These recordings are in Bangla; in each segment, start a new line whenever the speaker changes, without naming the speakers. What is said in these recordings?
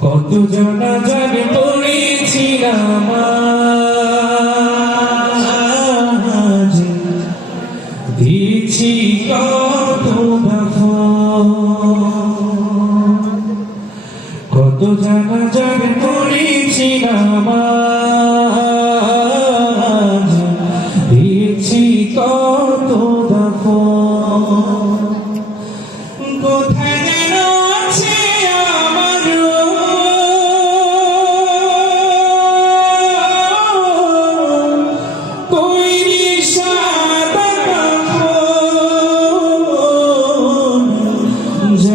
কত জানা জানি পড়েছিলাম দিয়েছি কত কত জানা জানি পড়েছিলাম দিয়েছি কত দফা।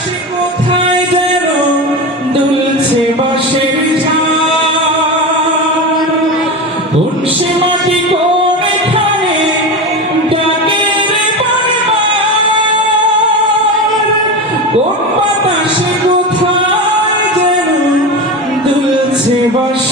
বাতাসে কোথায় দুলছে বাঁশের ঝাড়। কোন সে মাটি কোন এখানে কোথায় যেন দুলছে বাঁশ